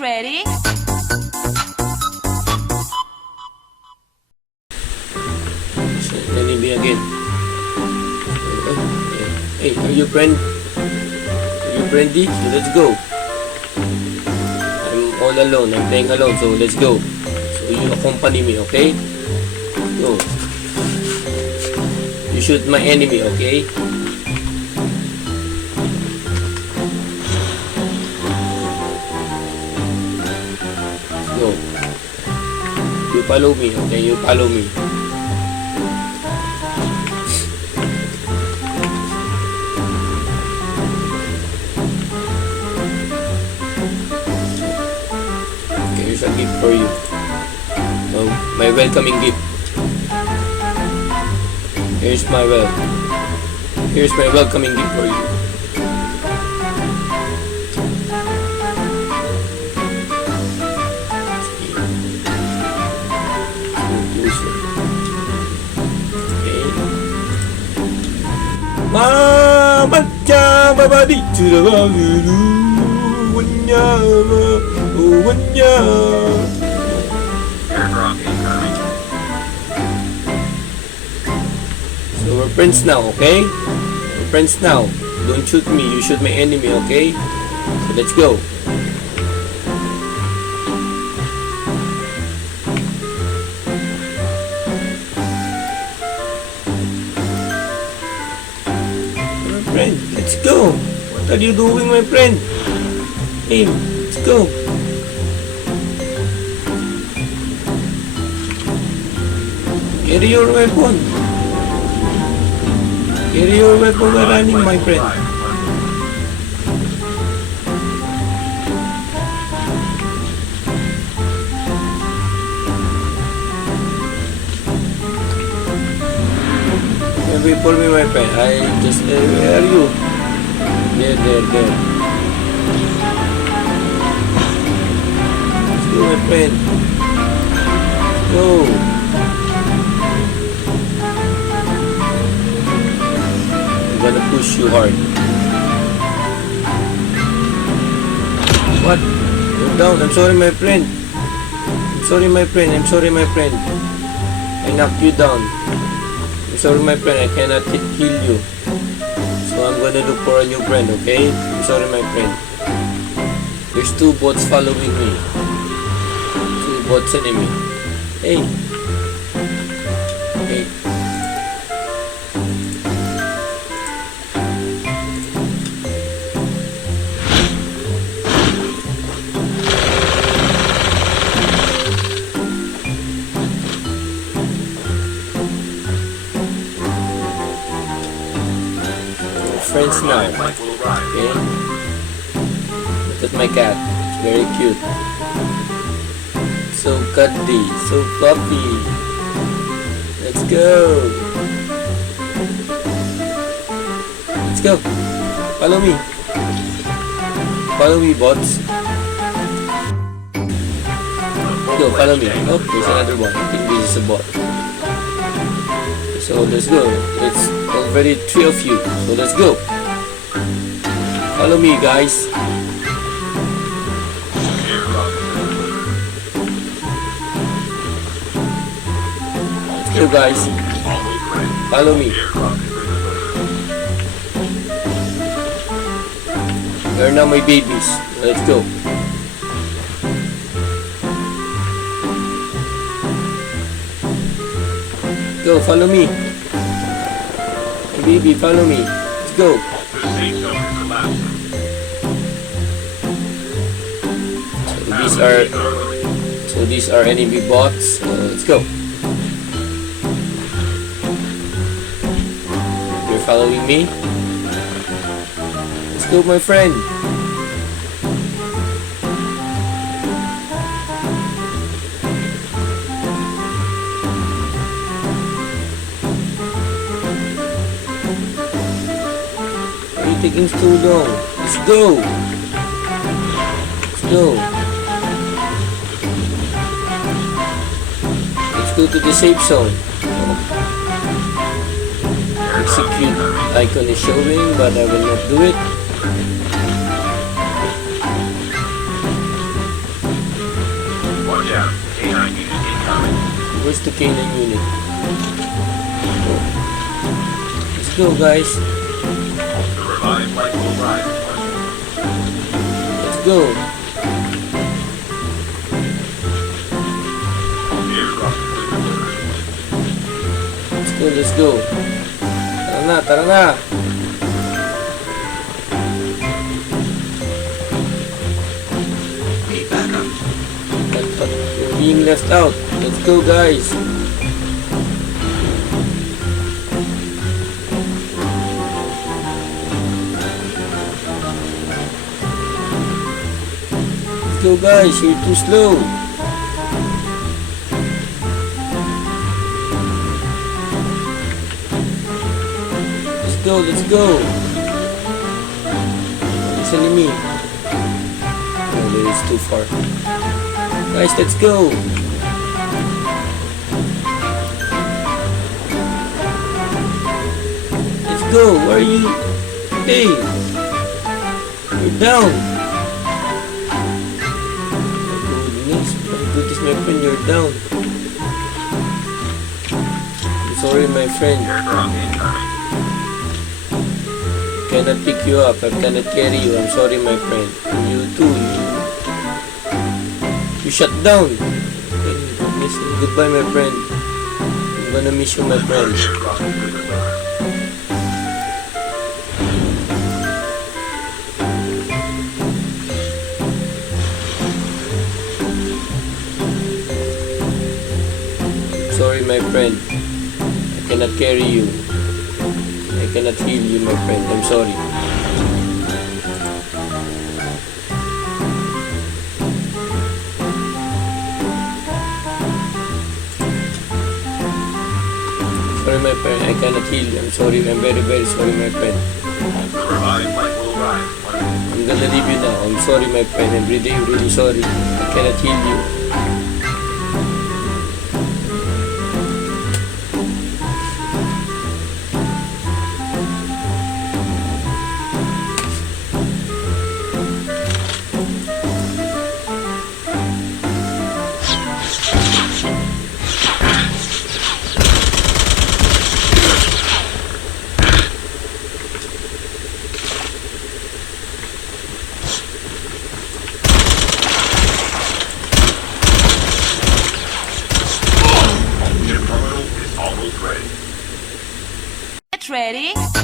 ready? Enemy again. Hey, are you friendly? So let's go. I'm all alone. I'm playing alone. So let's go. So you accompany me, okay? Go. You shoot my enemy, okay? Let's go. You follow me, okay? You follow me. Here's a gift for you. Oh, my welcoming gift. Here's my welcoming gift for you. Mama jama badi churabalu wanyama wanyama. So we're friends now, okay? We're friends now. Don't shoot me, you shoot my enemy, okay? So let's go. My friend, let's go. What are you doing, my friend? Hey, let's go. Carry your weapon. Carry your weapon, we're running, my friend. Wait for me, my friend. Where are you? There. Let's go, my friend. Let's go. I'm gonna push you hard. What? You're down. I'm sorry, my friend. I'm sorry, my friend. I knocked you down. I'm sorry, my friend. I cannot kill you. So I'm gonna look for a new friend, okay? I'm sorry, my friend. There's 2 bots following me. 2 bots enemy. Hey. Friends now, okay? Look at my cat, it's very cute. So cuddly, so fluffy. Let's go. Let's go. Follow me. Follow me, bots. Go, follow me. Oh, there's another one. I think this is a bot. So let's go. It's already 3 of you. So let's go. Follow me, guys. Let's go, guys. Follow me. You're now my babies. Let's go. Go, follow me. Hey, baby, follow me. Let's go. So these are enemy bots. Let's go. You're following me. Let's go, my friend. Taking too long. Let's go. Let's go. Let's go to the safe zone. Execute icon is showing, but I will not do it. down. K9 unit incoming. Where's the K9 unit? Oh. Let's go, guys. The revived flight will arrive. Let's go. Aircraft delivered. Let's go. Tara na, tara na. Need backup. But we're being left out. Let's go, guys. Let's go, guys. You're too slow. Let's go. Listen to me. Oh, it's too far. Guys, let's go. Let's go. Where are you? Hey, you're down. My goodness, my friend, you're down. I'm sorry, my friend. Aircraft incoming. Cannot pick you up. I cannot carry you. I'm sorry, my friend. And you too. You shut down. Goodbye, my friend. I'm gonna miss you, my friend. Aircraft delivered. Sorry, my friend. I cannot carry you. I cannot heal you, my friend. I'm sorry. Sorry, my friend. I cannot heal you. I'm sorry. I'm very, very sorry, my friend. The revived flight will arrive. I'm gonna leave you now. I'm sorry, my friend. I'm really, really sorry. I cannot heal you. Ship terminal is almost ready. Get ready.